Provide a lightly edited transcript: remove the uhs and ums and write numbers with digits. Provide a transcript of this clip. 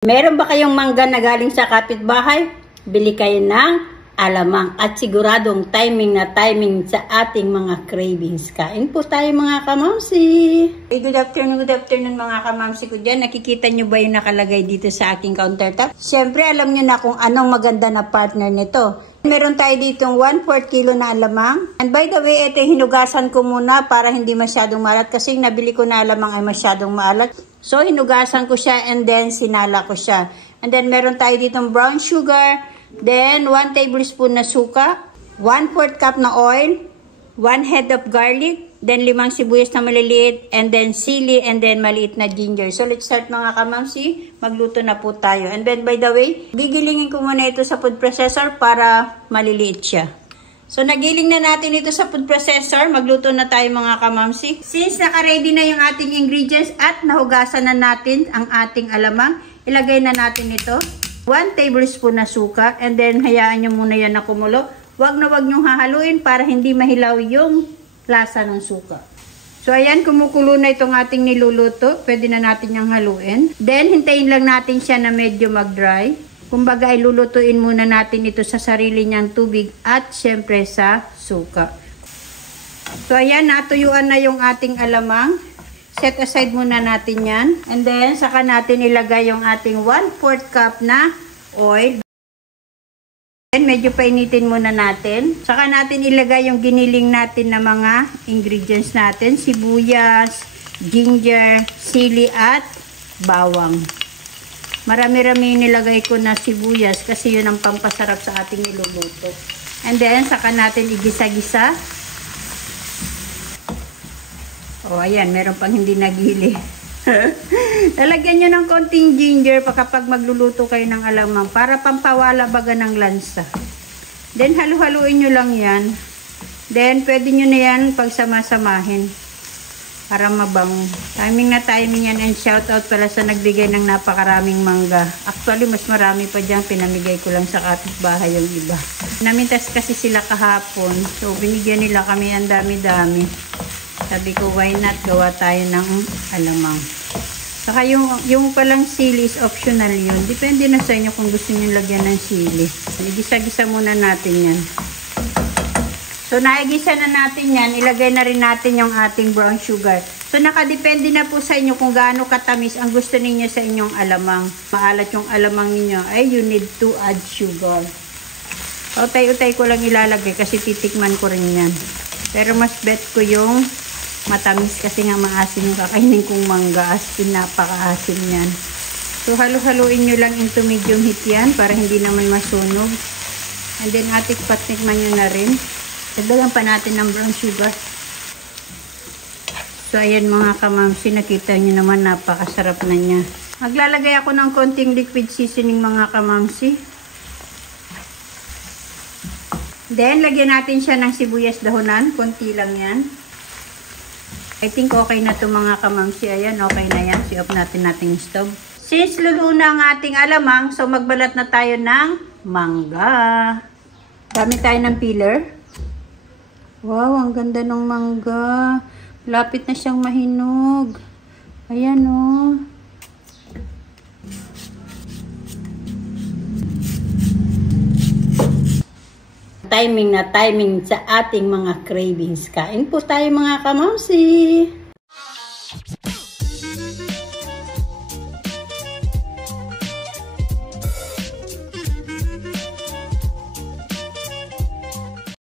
Meron ba kayong mangga na galing sa kapitbahay? Bili kayo ng alamang at siguradong timing na timing sa ating mga cravings. Kain po tayo mga kamamsi. Good afternoon mga kamamsi ko dyan. Nakikita nyo ba yung nakalagay dito sa aking countertop? Siyempre alam nyo na kung anong maganda na partner nito. Meron tayo ditong 1/4 kilo na alamang. And by the way, ito hinugasan ko muna para hindi masyadong maalat kasi nabili ko na alamang ay masyadong maalat. So hinugasan ko siya and then sinala ko siya. And then meron tayo ditong brown sugar, then 1 tablespoon na suka, 1/4 cup na oil, 1 head of garlic, then 5 sibuyas na maliliit, and then sili, and then maliit na ginger. So let's start mga kamamsi, magluto na po tayo. And then by the way, gigilingin ko muna ito sa food processor para maliliit siya. So nagiling na natin ito sa food processor, magluto na tayo mga kamamsi. Since naka-ready na yung ating ingredients at nahugasan na natin ang ating alamang, ilagay na natin ito. 1 tablespoon na suka, and then hayaan nyo muna yan na kumulo. Wag na wag nyong hahaluin para hindi mahilaw yung lasa ng suka. So ayan, kumukulo na itong ating niluluto. Pwede na natin yung haluin. Then hintayin lang natin siya na medyo mag-dry. Kumbaga, ilulutuin muna natin ito sa sarili niyang tubig at syempre sa suka. So, ayan, natuyuan na yung ating alamang. Set aside muna natin yan. And then, saka natin ilagay yung ating 1/4 cup na oil. Then, medyo painitin muna natin. Saka natin ilagay yung giniling natin na mga ingredients natin. Sibuyas, ginger, sili at bawang. Marami-rami nilagay ko na sibuyas kasi yun ang pampasarap sa ating niluluto. And then, saka natin igisa-gisa. O, ayan, meron pang hindi nagili. Lalagyan nyo ng konting ginger pa kapag magluluto kayo ng alamang para pampawala baga ng lansa. Then, halu-haluin nyo lang yan. Then, pwede nyo na yan pagsama-samahin para mabango. Timing na timing yan, and shoutout pala sa nagbigay ng napakaraming mangga. Actually, mas marami pa dyan. Pinamigay ko lang sa kapitbahay yung iba. Namintas kasi sila kahapon. So, binigyan nila kami ang dami-dami. Sabi ko, why not gawa tayo ng alamang. Saka yung palang sili is optional yun. Depende na sa inyo kung gusto nyo lagyan ng sili. Igisa-gisa muna natin yan. So, naigisa na natin yan. Ilagay na rin natin yung ating brown sugar. So, nakadepende na po sa inyo kung gaano katamis ang gusto ninyo sa inyong alamang. Maalat yung alamang ninyo, ay you need to add sugar. Utay-utay ko lang ilalagay kasi titikman ko rin yan. Pero mas bet ko yung matamis kasi nga maasim yung kakainin kong mangga. As in, napaka-asim yan. So, halu-haluin nyo lang into medium heat yan para hindi naman masunog. And then, patikman nyo na rin. Dagdagan pa natin ng brown sugar. So, ayan mga kamamsi, nakita nyo naman napakasarap na niya. Maglalagay ako ng konting liquid seasoning mga kamamsi. Then, lagyan natin siya ng sibuyas dahonan. Konti lang yan. I think okay na to mga kamamsi. Ayan, okay na yan. I-off natin yung stove. Since luluto na ang ating alamang, so magbalat na tayo ng mangga. Dami tayo ng peeler. Wow, ang ganda ng mangga. Lapit na siyang mahinog. Ayan o. Timing na timing sa ating mga cravings. Kain po tayo mga kamamsi.